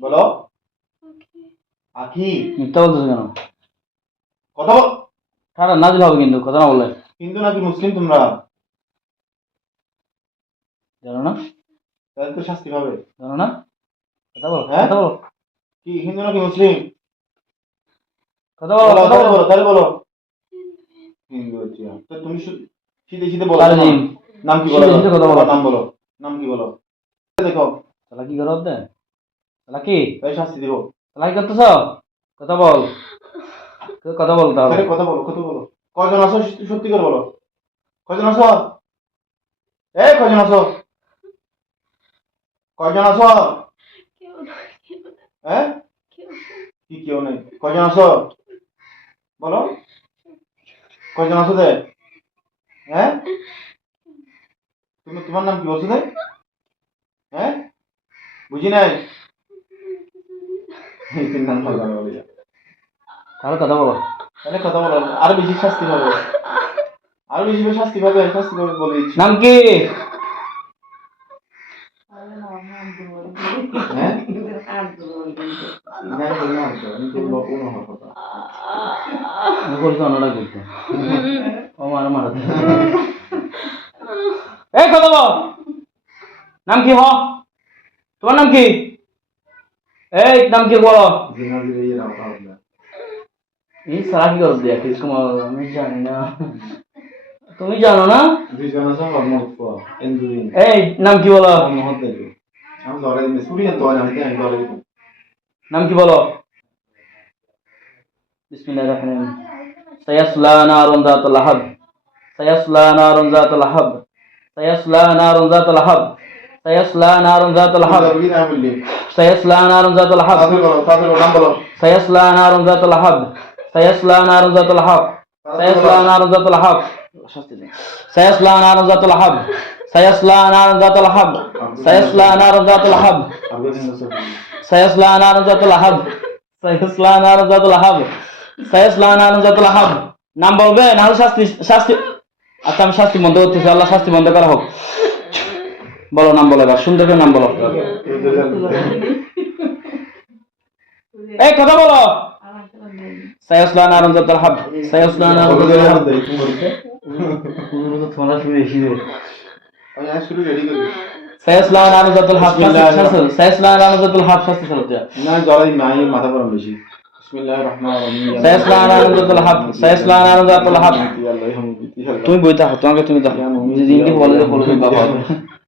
বলো। আখি। মিথ্যা বলতেছো কেন? কথা বল। হবে কিন্তু কথা না বললে। হিন্দু নাকি মুসলিম তোমরা। জানো না? তাহলে তো শাস্তি পাবে। জানো না? কথা বলো হ্যাঁ? বলো। কি হিন্দু নাকি মুসলিম? কথা বলো বলো কথা বলো। বলো তাহলে বলো। হিন্দু হচ্ছে তো তুমি শু- শীতে শীতে বলো। নাম কি বলো? কথা বলো। নাম বলো। নাম কি বলো? দেখো। তাহলে কি করো দে তাহলে কি তাই শাস্তি দিব। তাহলে কি করতেছ? কথা বল। কথা বল তাহলে। আরে কথা বলো কথা বলো। কয়জন আছো? সত্যি- করে বলো। কয়জন আছো? এ কয়জন আছো? কয়জন আছো? হ্যাঁ? কি কেউ নেই? কয়জন আছো? বলো। কয়জন আছো দে হ্যাঁ? তুমি তোমার নাম কি বলছো দে হ্যাঁ? বুঝি নাই এই তিন নাম ভালো লাগে বলে যা। তাহলে কথা বলো। তাহলে কথা বলো আরও বেশি শাস্তি পাবে। আরও বেশি শাস্তি পাবে শাস্তি পাবে বলে দিচ্ছি। নাম কি? হ্যাঁ? নাম কি হ? তোমার নাম কি? এই নাম কি বলো জিনা দিলে ইয়ে রাখা হবে না। এই সারা কি করো দেখ কিছু আমি জানি না তুমি জানো না দুইজন আছে, আমার মত পাওয়া, এনজুরিং। এই নাম কি বলো আমার মহৎ দেখবে। আমি ধরে দিই, সুরিয়া তো জানি, তাই আমি ধরে দিই। নাম কি বলো বিসমিল্লাহির রহমানির রহিম সায়াসলা নারুন যাতুল লাহাব সায়াসলা নারুন যাতুল লাহাব সায়াসলা নারুন যাতুল লাহাব বলো, নাম বলো। সায়াসলা নারুন যাতুল লাহাব সায়াসলা নারুন যাতুল লাহাব সায়াসলা নারুন যাতুল লাহাব শাস্তি দিন সায়াসলা নারুন যাতুল লাহাব সায়াসলা নারুন যাতুল লাহাব সায়াসলা নারুন যাতুল লাহাব আগে দিন দোস্ত। সায়াসলা নারুন যাতুল লাহাব সায়াসলা নারুন যাতুল লাহাব সায়াসলা নারুন যাতুল লাহাব নাম বলবে না শাস্তি শাস্তি আচ্ছা আমি শাস্তি বন্ধ করতেছি আল্লাহ শাস্তি বন্ধ করা হোক বলো নাম বলো এবার সুন্দর করে নাম বলো এই কথা বলো? তোমরা শুনে আমি শুরু করি। শাস্তি না, জড়াই নাই, মাথা গরম বেশি। আল্লাহ। তুমি বই তোমাকে তুমি দেখো বলে বাবা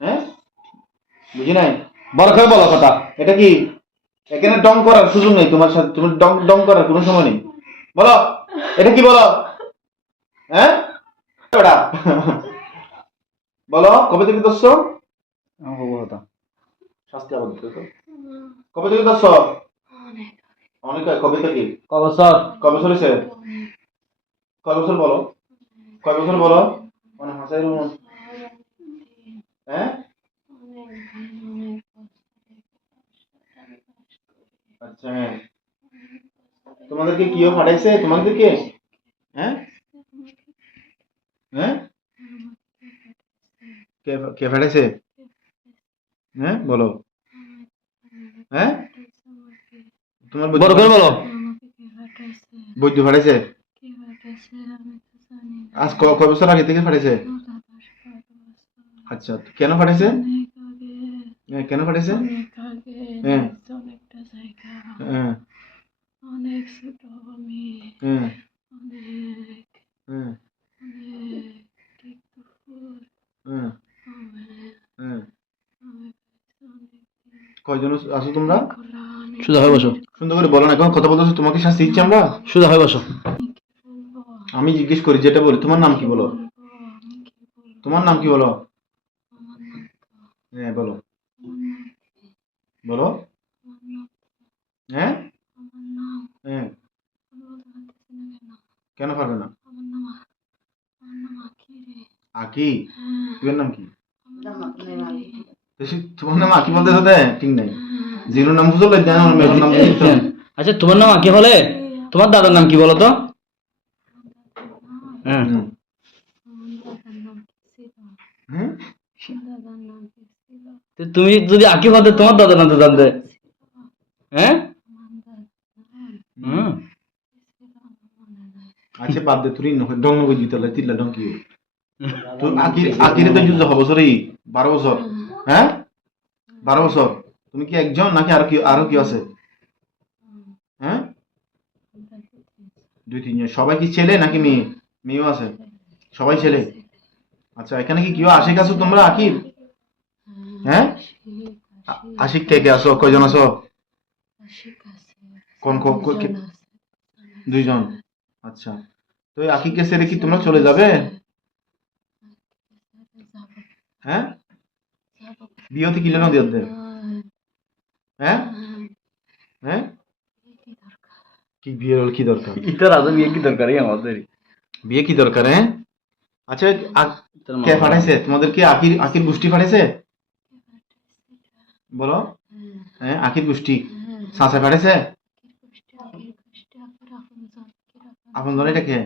হ্যাঁ? বুঝি নাই? বড় করে বলো কথা। এটা কি এখানে ডং করার সুযোগ নেই তোমার সাথে? তুমি ডং ডং করার কোনো সময় নেই। বলো এটা কি বলো? হ্যাঁ? ওটা। বলো কবে থেকে দোষ কথা শাস্তি আবার কবে থেকে দোষ অনেক কবে থেকে? কয় বছর? কয় বছর হয়েছে? কয় বছর বলো। কয় বছর বলো? মানে হাসাই হ্যাঁ? আচ্ছা হ্যাঁ। তোমাদেরকে কিও ফাটাইছে তোমাদেরকে? হ্যাঁ? হ্যাঁ? কে কে ফাটাইছে হ্যাঁ বলো। হ্যাঁ? তোমার বড় করে বলো? বৈদ্য ফাটাইছে আজ ক- বছর আগে থেকে ফাটাইছে আচ্ছা কেন ফাটাইছে হ্যাঁ, কেন ফাটাইছে হ্যাঁ। হ্যাঁ। অনেক ছোট আমি। হ্যাঁ। অনেক। হ্যাঁ। হ্যাঁ। হ্যাঁ। কয়জন আছো তোমরা? সুদা হয়ে বসো। সুন্দর করে বলো না এখন কথা বলতেছো তোমাকে শাস্তি দিচ্ছি আমরা? সুদা হয়ে বসো। আমি জিজ্ঞেস করি যেটা বলি তোমার নাম কি বলো? তোমার নাম কি বলো? হ্যাঁ বলো। নাম বলো। হ্যাঁ? হ্যাঁ। কেন পারবে না? নাম নাম আকি? হ্যাঁ। তোমার নাম কি? নাম আকি তোমার নাম আকি বলতে সাথে ঠিক নাই। নাম বুঝলো দেন আমার মেয়ের নাম দিয়ে আচ্ছা তোমার নাম কি বলে তোমার দাদার নাম কি বলো তো হ্যাঁ তুমি যদি আকি হতে তোমার তো জানতে হ্যাঁ? হুম। আচ্ছা বাদ দে তুই নহয় ডং বুঝি তাহলে তিল্লা ডং কি তো আকি আকিরে তো যুদ্ধ হব সরি বারো বছর। হ্যাঁ? বারো বছর। তুমি কি একজন নাকি আরও কি আরও কি আছে? হ্যাঁ? দুই তিনজন। সবাই কি ছেলে নাকি মেয়ে? মেয়েও আছে। সবাই ছেলে। আচ্ছা এখানে কি কেউ আশিক আছো তোমরা আকির? হ্যাঁ? আশিক কে কে আছো কয়জন আছো কোন দুইজন। আচ্ছা। তো আকিকে ছেড়ে কি তোমরা চলে যাবে? হ্যাঁ? বিয়েতে কি লেনা দিয়ে হ্যাঁ? হ্যাঁ? কি বিয়ের কি দরকার? ইতার আজ বিয়ে কি দরকার আমাদের? বিয়ে কি দরকার হ্যাঁ? আচ্ছা কে পাঠাইছে? তোমাদের কি আকির আকির গোষ্ঠী পাঠাইছে? বলো। হ্যাঁ আকির গোষ্ঠী। সাঁচা পাঠাইছে আপন জন এটা কে?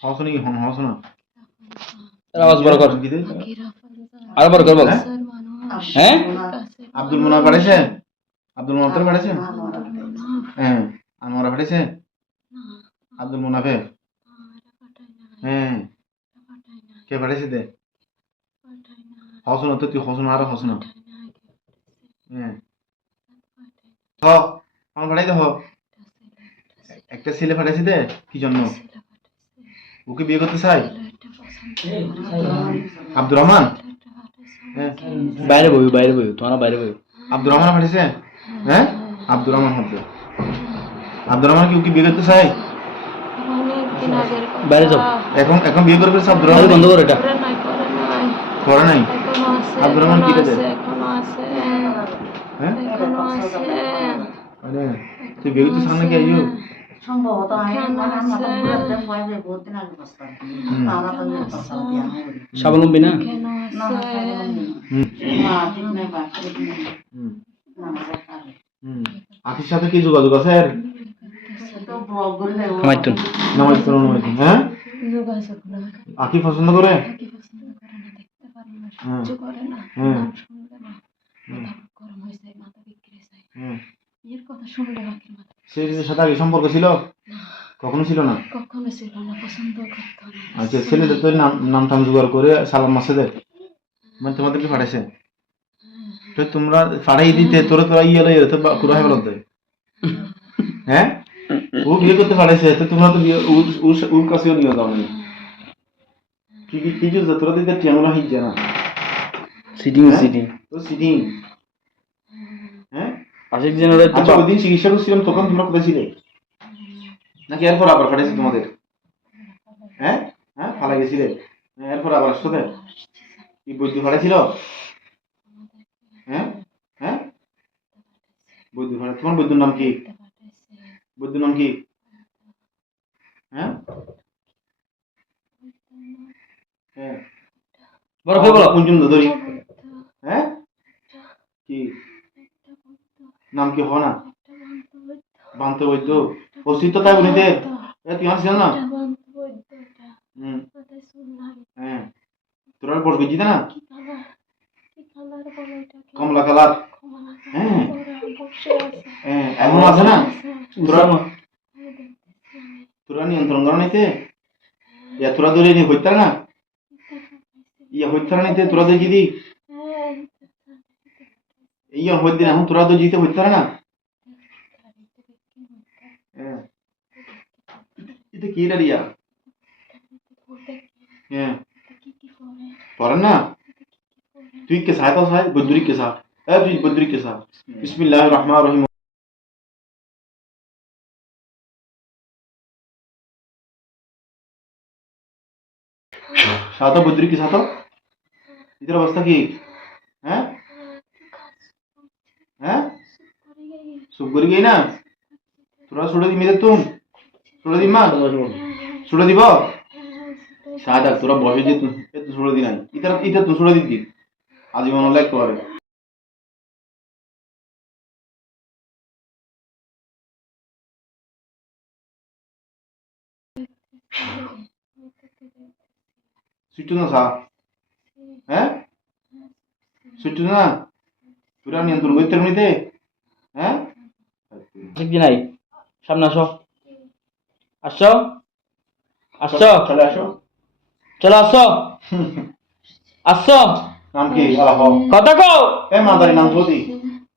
হসনি হন হসনা আওয়াজ বড় কর। আর বড় কর বল। হ্যাঁ? আব্দুল মুনা পাঠাইছে আব্দুল মুনাফের পাঠাইছে হ্যাঁ আনোয়ারা পাঠাইছে আব্দুল মুনাফে হ্যাঁ। কে পাঠাইছে দে হসনা তো তুই হসনা আর হসনা। হ্যাঁ। হ আমার দে হ। একটা ছেলে পাঠাইছে। দে কি জন্য? ওকে বিয়ে করতে চাই? আব্দুর রহমান? হ্যাঁ। বাইরে বইও বাইরে বইও তোমরা বাইরে বইও। আব্দুর রহমান পাঠিয়েছে হ্যাঁ। আব্দুর রহমান হবে আব্দুর রহমান কি ওকে বিয়ে করতে চাই। বাইরে যাও। এখন এখন বিয়ে করবে আব্দুর রহমান? বন্ধ করে এটা। করে নাই, আব্দুর রহমান কি হ্যাঁ? আরে তুই আইও সম্ভবত স্বাবলম্বী না? আখির সাথে কি যোগাযোগ আছে হ্যাঁ? আখি পছন্দ করে না, দেখতে পারে না, হুম। সহ্য করে না, নাম শুনলে না, গরম হয়ে যায়, মাথা বিক্রি যায়। এর কথা শুনলে বাকির মাথা সেই সাথে আগে সম্পর্ক ছিল? কখনো ছিল না? কখনো ছিল না, পছন্দ করতো না। আচ্ছা ছেলেদের তো নাম নাম টাম জোগাড় করে সালাম মাসে দেয় মানে তোমাদেরকে পাঠাইছে তো তোমরা পাঠাই দিতে তোরা তোরা ইয়ে লই তো পুরো হয়ে গেল হ্যাঁ। ও বিয়ে করতে পাঠাইছে তো তোমরা তো বিয়ে ওর কাছেও নিয়ে যাও না কি কি কি যে তোরা দিতে টিয়ামলা হিজে না। সিটিং সিটিং তো সিটিং হ্যাঁ? আশিক জেনারেল আচ্ছা ওই দিন চিকিৎসা করছিলাম তখন তোমরা কোথায় ছিলে? নাকি এরপর আবার পাঠাইছে তোমাদের? হ্যাঁ? হ্যাঁ ফালা গেছিলে। হ্যাঁ, এরপর আবার আসছো তো? কি বৈদ্য ফাটাইছিল? হ্যাঁ? হ্যাঁ? বৈদ্য ফাটা তোমার বৈদ্যর নাম কি? বৈদ্যর নাম কি? হ্যাঁ? হ্যাঁ। বড় করে বলো। কুঞ্জুম ধরি হ্যাঁ কি নাম কি হয় না? বান্ত বৈদ্য। অস্তিত্ব তাই বলিতে তুই আসছিল না? তোরা বড় গেছিতে না? কমলা কালার। হ্যাঁ। হ্যাঁ এমন আছে না? তোরা তোরা নিয়ন্ত্রণ করা নাইতে ইয়া, তোরা ধরে নি হইতার না? ইয়া, হইতার নাইতে তোরা দিয়ে যদি ইয়া হইত দিন এখন তোরা তো জিতে হইতার না হ্যাঁ এটা কি রিয়া হ্যাঁ পড়েন না তুই কে সাথে সাথ বদ্রি কে সাথ এ তুই বদ্রি কে সাথ বিসমিল্লাহির রহমানির রহিম সাথে বদ্রি কে সাথ ইদের অবস্থা কি হ্যাঁ? চুপ করে গিয়ে না? তোরা ছুটে দিবি তুম। ছুটে দিম মা? দিব? সাদা তোরা বসে যে তুই ছুটে দি নাই ইতার ইতার তুই ছুটে দিবি আজীবন একটু পারে। সুইটু না সা হ্যাঁ? সুইটু না? তোরা নিয়ন্ত্রণ করতে হ্যাঁ? ঠিক নাই? সামনে আসো। আসছো? আসছো? চলে আসো। চলো আসো আসছো? নাম কি? কথা কও। এ মাদারি নাম ধোতি।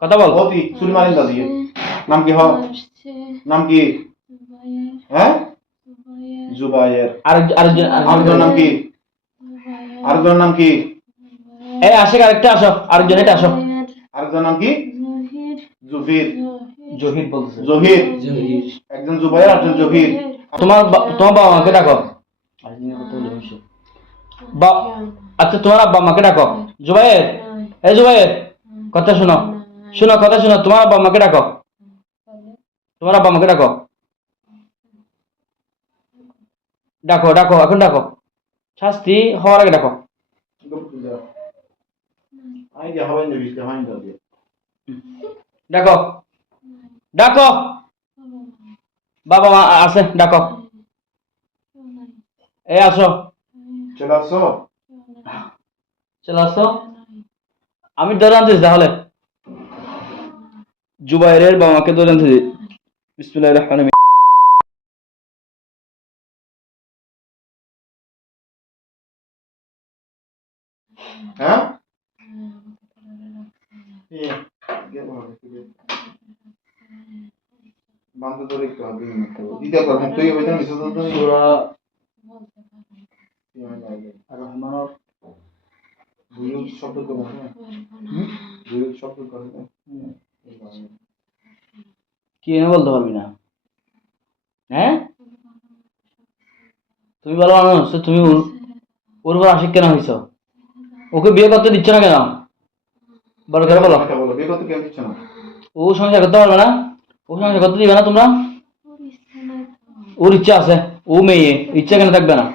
কথা বল। ধোতি চুরি মারিন দাদি নাম কি হ? নাম কি? হ্যাঁ? জুবায়ের আরেক আরেকজন আরেকজনের নাম কি আরেকজনের নাম কি? এই আসে আরেকটা আসো। আরেকজন এটা আসো। আরেকজনের নাম কি? জুফির জহির। বলতেছে। জহির। একজন জুবায়ের একজন জহির। তোমার তোমার বাবা মাকে ডাকো। বা- আচ্ছা তোমার আব্বা মাকে ডাকো। জুবাইর। এই জুবাইর কথা শোনো। শোনো কথা শোনো। তোমার আব্বা মাকে ডাকো। তোমার আব্বা মাকে ডাকো। ডাকো ডাকো এখন ডাকো। শাস্তি হওয়ার আগে ডাকো। ডাকো ডাকো বাবা মা আছে ডাকো এই আসো। চলে আসো চলে আসো আমি ধরে আনতেছি তাহলে। জুবাইরের বাবা মাকে ধরে আনতেছি। বিসমিল্লাহির রহমানির রহিম। হ্যাঁ বান্ধব ধরে একটু হাত দিয়ে নিতে হবে দিতে পারব তুই ওই জন্য বিশেষ করে সূরা রহমানের বুয়ুত শব্দ করে শব্দ করে কি বলতে পারবি না? হ্যাঁ? তুমি ভালো মানুষ তুমি ওর উপর আশিক কেন হয়েছ ওকে বিয়ে করতে দিচ্ছ না কেন? বলো এটা বলো। বিয়ে করতে কেউ দিচ্ছে না। ও সংসার করতে পারবে না? ও সংসার করতে দিবে না তোমরা? ওর ইচ্ছা আছে ও মেয়ে ইচ্ছা কেন থাকবে না?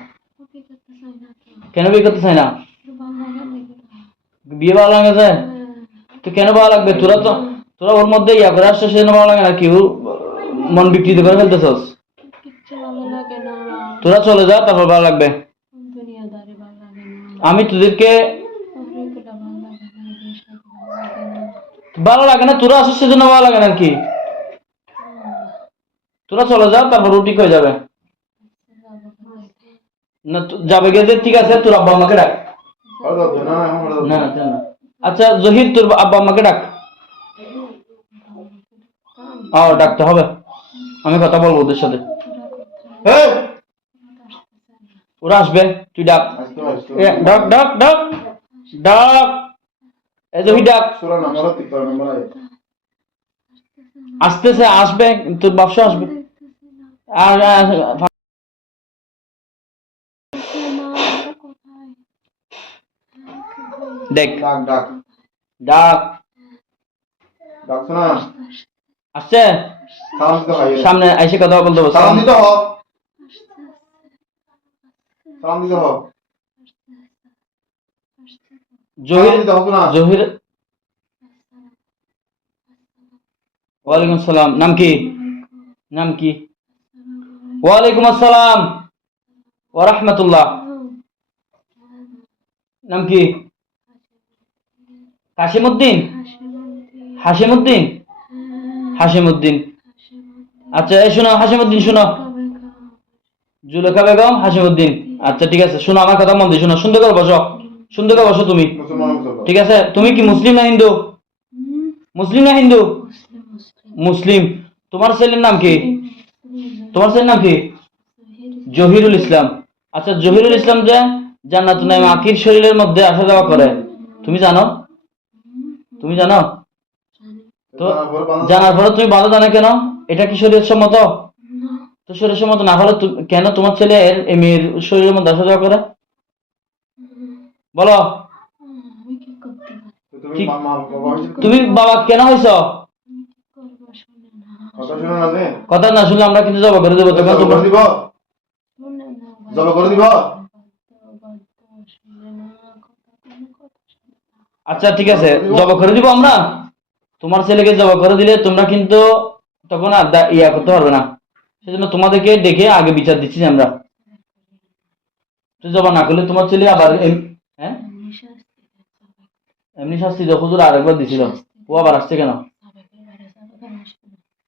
কেন বিয়ে করতে চাই না? বিয়ে ভালো লাগে তো কেন ভালো লাগবে? তোরা তো তোরা ওর মধ্যে ইয়া করে আসছে সেজন্য ভালো লাগে না কি? ওর মন বিকৃত করে ফেলতেছস। কিচ্ছু ভালো লাগে না তোরা চলে যা তারপর ভালো লাগবে। দুনিয়াদারি ভালো লাগে না। আমি তোদেরকে ভালো লাগে না তোরা আসিস সেজন্য ভালো লাগে না কি? তোরা চলে যা তারপর রুটি হয়ে যাবে। না যাবে গেছে ঠিক আছে তোর আব্বা আমাকে ডাক। না না। আচ্ছা জহির তোর আব্বা আমাকে ডাক। আও ডাকতে হবে। আমি কথা বলব ওদের সাথে। ওরা আসবে তুই ডাক। ডাক ডাক ডাক। ডাক। এ জহির ডাক সুরা নাম্বার তিক করা নাম্বার আয় আসতেছে আসবে তোর ব্যবসা আসবে। আর দেখ। ডাক ডাক। ডাক। ডাকছো না আসছে? সামনে এসে কথা বলতে হবে সালাম দিতে হ। সালাম দিতে হ। জহির সালাম দিতে হতো না। জহির ওয়ালাইকুম সালাম। নাম কি? নাম কি? ওয়ালাইকুম আসসালাম। ওয়া রাহমাতুল্লাহ। নাম কি? কাশিমউদ্দিন আচ্ছা এই শোনো হাশিমউদ্দিন শোনো। জুলেখা বেগম হাশিমউদ্দিন আচ্ছা ঠিক আছে শোনো আমার কথা মন দিয়ে শোনো সুন্দর করে বসো। সুন্দর করে বসো তুমি ঠিক আছে? তুমি কি মুসলিম না হিন্দু? মুসলিম না হিন্দু? মুসলিম। তোমার ছেলের নাম কি? তোমার ছেলের নাম কি? জহিরুল ইসলাম। আচ্ছা জহিরুল ইসলাম যে জান্নাত নাইম আকির শরীরের মধ্যে আসা যাওয়া করে তুমি জানো? তুমি জানো? তো জানার পরে তুমি বাধা জানো কেন? এটা কি শরীর সম্মত তো শরীর সম্মত না হলে কেন তোমার ছেলে এর মেয়ের শরীরের মধ্যে আসা যাওয়া করে? বলো। তুমি বাবা কেন হয়েছ কথা না শুনলে আমরা কিন্তু জবা করে দেবো তখন দিব? জব করে দিব? আচ্ছা ঠিক আছে জবা করে দিব? আমরা? তোমার ছেলেকে জবা করে দিলে তোমরা কিন্তু তখন আর ইয়া করতে পারবে না। সেজন্য তোমাদেরকে ডেকে আগে বিচার দিচ্ছি আমরা। জবা না করলে তোমার ছেলে আবার হ্যাঁ? এমনি শাস্তি তো হুজুর আরেকবার দিছিল ও আবার আসছে কেন?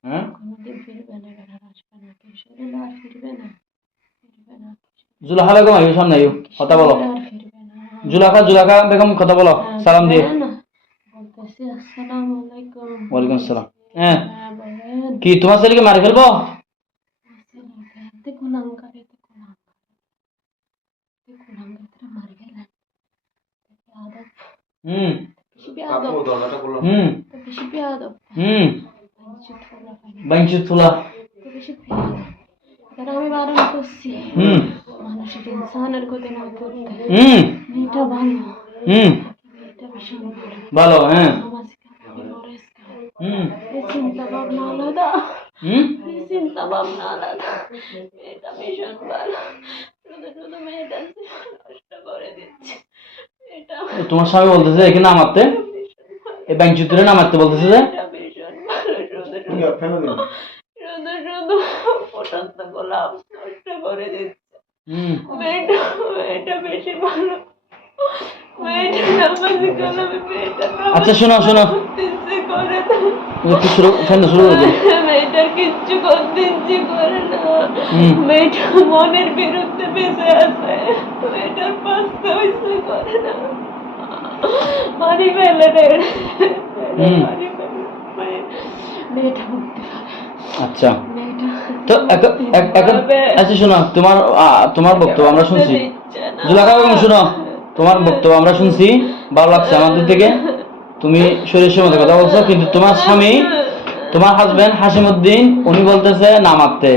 হ্যাঁ? জুলাখা বেগম আইও সামনে আইও কথা বলো। জুলাখা জুলাখা বেগম কথা বলো। সালাম দিয়ে। হ্যাঁ, ওয়ালাইকুম আসসালাম। হ্যাঁ। হ্যাঁ কি তোমার ছেলেকে মারি ফেলব? মারি গেলেন বেয়াদব হুম বেশি বেয়াদব হুম তো বেশি বেয়াদব হুম বাঞ্ছিত হলো ভাই। বাইঞ্চু তুলা তো বেশি বেয়াদব তারা আমি বারণ করছি? হুম। মানুষের ইনসানের ক্ষতি না করতে। হুম। ভালো। হুম। ভালো হ্যাঁ। হুম। চিন্তা ভাবনা আলাদা। হুম। এই চিন্তা ভাবনা আলাদা। মেয়েটা ভীষণ ভালো। শুধু শুধু মেয়েটা নষ্ট করে দিচ্ছে। তোমার স্বামী বলতেছে এখানে নামাতে এই ব্যাংক চিত্রে নামাতে বলতেছে যে? আচ্ছা শোনো শোনো। একটু শুরু ফ্যান শুরু করে দিন মেয়েটার কিচ্ছু করতে ইচ্ছে করে না। মেয়েটা মনের বিরুদ্ধে বেঁচে আছে। মেয়েটার বাঁচতে ইচ্ছে করে না। মারি ফেলে রে হুম। মারি ফেলে মেয়ে- মেয়েটা মুক্তি আচ্ছা। তো আচ্ছা শোনো তোমার তোমার বক্তব্য আমরা শুনছি। দিচ্ছে জুলাখা বেগম শোনো তোমার বক্তব্য আমরা শুনছি। ভালো লাগছে আমাদের থেকে। তুমি শরীরের মধ্যে কথা বলছো কিন্তু তোমার স্বামী তোমার হাজবেন্ড হাসিমুদ্দিন উনি বলতেছে নামাতে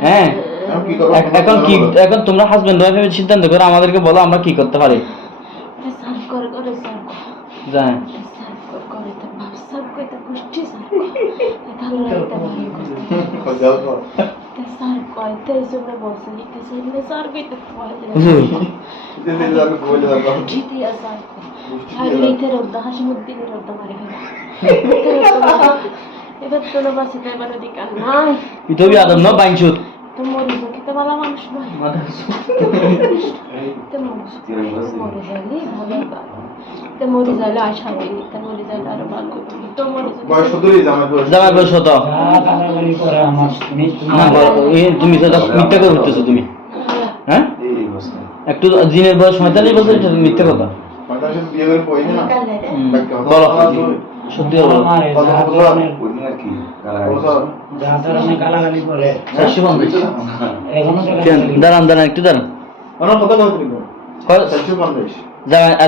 হ্যাঁ? এখন কি এখন কি এখন তোমরা হাজবেন্ড ওয়াইফ সিদ্ধান্ত করে আমাদেরকে বলো আমরা কি করতে পারি। জানেন। সার্ভ করে করে তো ভাব সার্ভ করে তো পুষ্টি সার্ভ ভালো লাগতে ভালো করতে খরচাও কর। তে সার্ভ করে তো এই জন্য বলছে লিখতে চাইলে সার্ভ করতে হুজুর দিতে দিতে যাবে, বলে যাবে। জিতিয়া সার্ভ আর এইতে রোদ্দ হাসি মুদ্দিন রোদ্দ মারি এবার তো না বাসে তো এবার অধিকার নাই ইতবি আদম ন বাইনছুত তো মরি জামাই বয়স কত? না বলো, তুমি তো এটা করে উঠতেছো তুমি। হ্যাঁ? একটু জিনের বয়স পঁয়তাল্লিশ বছর এটা মিথ্যা কথা। বলো। সত্যি কেন? দাঁড়ান দাঁড়ান একটু দাঁড়ান।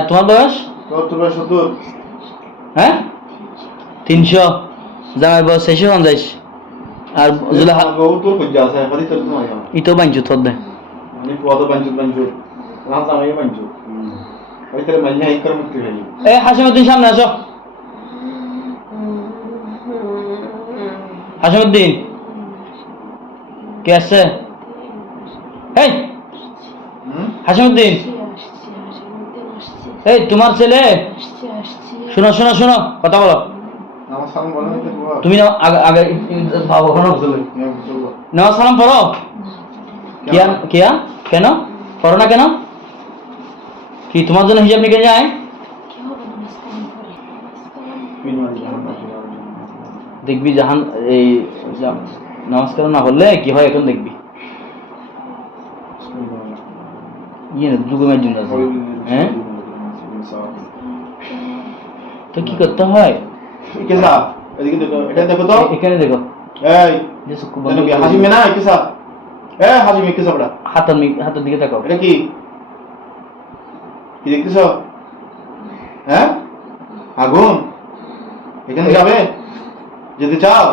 তোমার বয়স। হ্যাঁ? তিনশো। জামাই বয়স ছয়শো পঞ্চাশ। আর জুলাহা? ইতো হদ্দে বাঞ্চুত হয়ে যাবে। এ হাসিমুদ্দিন সামনে আসো। হাসিমুদ্দিন কে আসছে? এই? হাসিমুদ্দিন এই তোমার ছেলে? শোনো শোনো শোনো কথা বলো। তুমি আগে। নেওয়া সালাম পড়ো। কিয়া কিয়া? কেন? পড়ো না কেন? কি তোমার জন্য হিসাব নিকে যায় কি হবে নামাজ কালাম করে নামাজ কালাম বিনয় কি জাহান হবে? দেখবি জাহান এই নমস্কার না হলে কি হয় এখন দেখবি? ইয়ে যুগমের জন্য হ্যাঁ? তো কি করতে হয়? দেখো দেখো এখানে দেখো। হাতের হাতের দিকে তাকাও। এটা কি? কি দেখতেছ? হ্যাঁ? আগুন? এখানে যাবে? যেতে চাও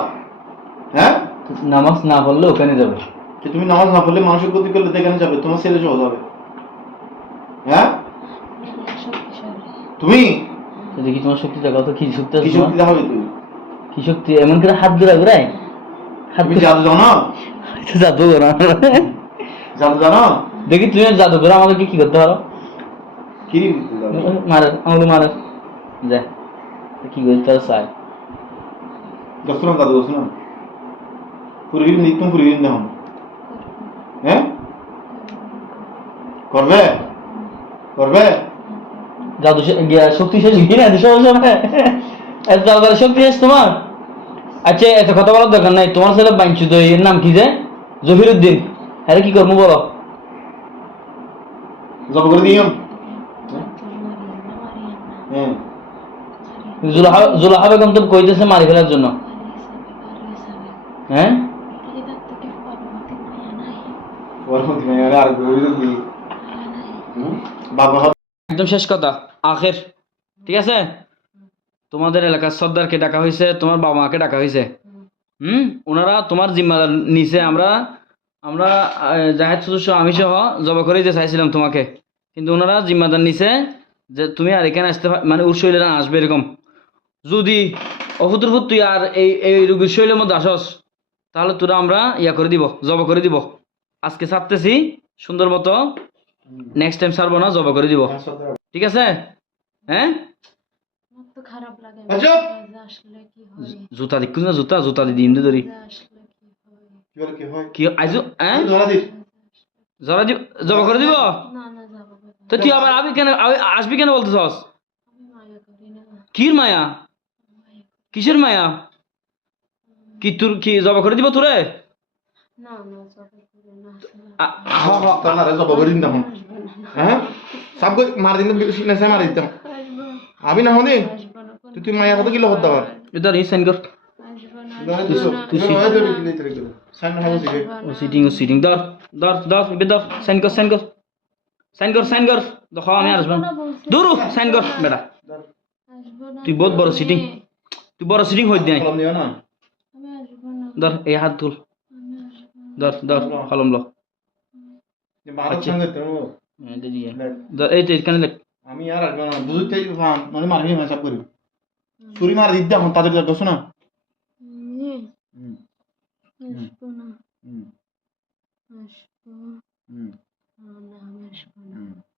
হ্যাঁ? নামাজ না পড়লে ওখানে যাবে। যে তুমি নামাজ না পড়লে মানুষের ক্ষতি করলে তো এখানে যাবে তোমার ছেলে সহ যাবে হ্যাঁ? তুমি? তো দেখি তোমার শক্তি দেখো তো কি শক্তি কি শক্তি দেখাবে তুই কি শক্তি? এমন করে হাত ঘুরা ঘুরায় হাত তুমি জাদু জানো? জাদু করো। জাদু জানো? দেখি তুমি জাদু করো আমাদেরকে কি করতে পারো? কি মারে আমাকে মারে। যা কি করতে চাই দশরম দাদু দশরম পুরীর নিত্যম পুরীর হ্যাঁ? করবে? করবে? জাদু শক্তি শেষ কি না? সমস্যা না এত শক্তি শেষ তোমার? আচ্ছা এত কথা বলার দরকার নাই। তোমার ছেলে বাঞ্ছি তো এর নাম কি যে? জহিরুদ্দিন। আরে কি করব বলো? জব করে দিও। হ্যাঁ। জুলাহা জুলাহা বেগম তো কইতেছে মারি ফেলার জন্য। হ্যাঁ? একদম শেষ কথা, আখের, ঠিক আছে? তোমাদের এলাকার সর্দারকে ডাকা হয়েছে, তোমার বাবা মাকে ডাকা হয়েছে। হুম? ওনারা তোমার নিচে আমরা আমরা জাহেদ সদস্য আমি সহ জবা করে যে চাইছিলাম তোমাকে। কিন্তু ওনারা জিম্মাদার নিছে যে তুমি আর এখানে আসতে মানে ওর শৈলে না আসবে এরকম। যদি অভূতপূর্ব তুই আর এই এই রোগীর শৈলের মধ্যে আসস তাহলে তোরা আমরা ইয়া করে দিব জব করে দিব। আজকে ছাড়তেছি সুন্দর মতো নেক্সট টাইম ছাড়বো না জবা করে দিব। ঠিক আছে? হ্যাঁ? আমার তো খারাপ লাগে। আচ্ছা। যে আসলে কি হয়? জুতা দেখুন না জুতা? জুতা দিদি ইন্দু ধরি। কি হয়? হয়? আইজু হ্যাঁ? জরা দিব? জবা করে দিব। তো তুই আবার আবি কেন আসবি কেন বলতেছস? কির মায়া? কিসের মায়া? কি তোর কি জবা করে দিব তোরে হ্যাঁ আমি না কোনো তুই মায়ের কথা কি লোক দাবার এ ধর সাইন কর সিটিং সিটিং ধর ধর ধর এবে সাইন কর সাইন কর সাইন কর সাইন কর দেখো আমি আসব না সাইন কর বেটা তুই বহুত বড় সিটিং তুই বড় সিটিং হই দে ধর এই হাত তুল ধর ধর কলম লো। আচ্ছা। এই তো এখানে লেখ আমি আর বুঝতে মানে করি। চুরি মার দিতে এখন তাদের কথা শোনা।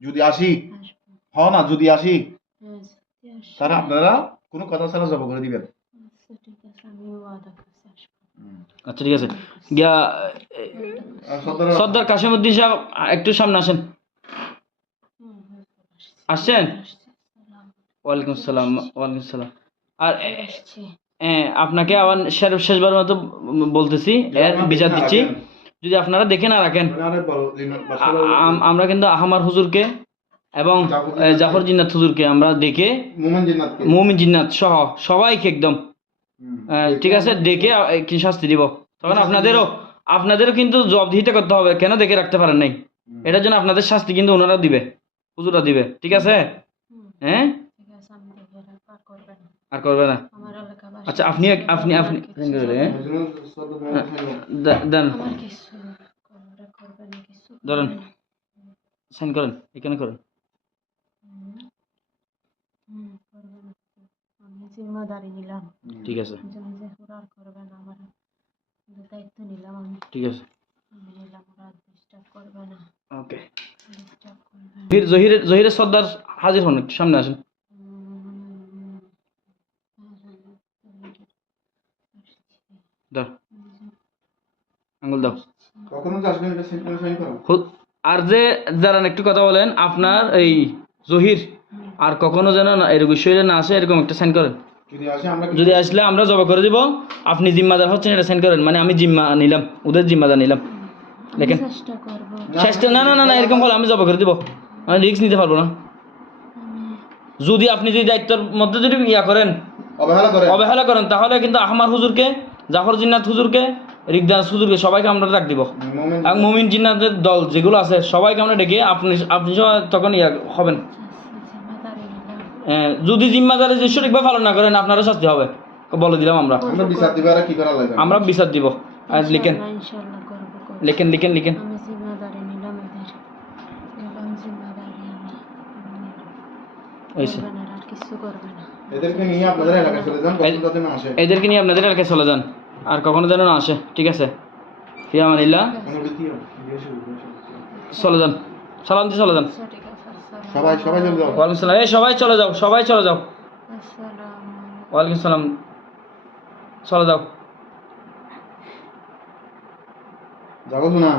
যদি আসি? হ না যদি আসি? হ্যাঁ তারা আপনারা কোনো কথা ছাড়া জব করে দিবেন। আচ্ছা ঠিক আছে আমি ওয়াদা করছি আসব আচ্ছা ঠিক আছে। গিয়া সর্দার কাশিমুদ্দিন সাহেব একটু সামনে আসেন। আসছেন? ওয়ালাইকুম সালাম ওয়ালাইকুম সালাম। আর আপনাকে আবার শেষ- শেষবার মতো বলতেছি এর বিচার দিচ্ছি। যদি আপনারা দেখে না রাখেন আম- আমরা কিন্তু আহমার হুজুরকে এবং জাফর জিন্নাত হুজুরকে আমরা দেখে মোমেন জিন্নাত মুমিন জিন্নাত সহ সবাইকে একদম ঠিক আছে দেখে কি শাস্তি দিব? তখন আপনাদেরও আপনাদেরও কিন্তু জবাবদিহিতা করতে হবে কেন দেখে রাখতে পারেন নাই? এটার জন্য আপনাদের শাস্তি কিন্তু ওনারা দিবে হুজুরা দিবে ঠিক আছে? হ্যাঁ? ঠিক আছে আমি দেখে রাখব আর করবে না। আর করবে না? আমার এলাকাবাসী আচ্ছা আপনি আপনি আপনি হ্যাঁ? দেন ধরেন। সাইন করেন এখানে করেন হুম, হুম, করবে না। আমি জিম্মাদারি নিলাম। ঠিক আছে। যে ওরা আর করবে না আমার দায়িত্ব নিলাম আমি। ঠিক আছে। নিলাম ওরা ডিস্টার্ব করবে না। ওকে। জহিরের জহিরের সর্দার হাজির হন সামনে আসেন। হুম, দাও আঙ্গুল দাও। কখনো আসবেন এটা সাইন সাইন করো হু- আর যে দাঁড়ান একটু কথা বলেন। আপনার এই জহির আর কখনো যেন না- এরকম শরীরে না আসে এরকম একটা সাইন করেন। যদি আসে আমরা যদি আসলে আমরা জবা করে দিব আপনি জিম্মাদার হচ্ছেন এটা সাইন করেন। মানে আমি জিম্মা নিলাম ওদের জিম্মাদার নিলাম। দেখেন। চেষ্টা না না না না এরকম হলে আমি জবা করে দিব। আমি রিস্ক নিতে পারব না। যদি আপনি যদি দায়িত্বের মধ্যে যদি ইয়া করেন অবহেলা করেন। তাহলে কিন্তু আহমার হুজুরকে জাফর জিন্নাত হুজুরকে রিকদাস হুজুরকে সবাইকে আমরা ডাক দিব। মোমেন এবং মুমিন জিন্নাতের দল যেগুলো আছে সবাইকে আমরা ডেকে আপনি আপনি তখন ইয়া হবেন। যদি জিম্মাদারে যে সঠিকভাবে পালন না করেন আপনারা শাস্তি হবে। বলে দিলাম আমরা। আমরা বিচার দিব লিখেন। লিখেন লিখেন লিখেন। এদেরকে নিয়ে আপনাদের এলাকায় চলে যান আর কখনো যেন না আসে। ঠিক আছে? চলে যান। সালাম দিয়ে চলে যান। সবাই সবাই চলে যাও। ওয়ালাইকুম সালাম। এই সবাই চলে যাও সবাই চলে যাও। ওয়ালাইকুম সালাম। চলে যাও। যাব শোনা?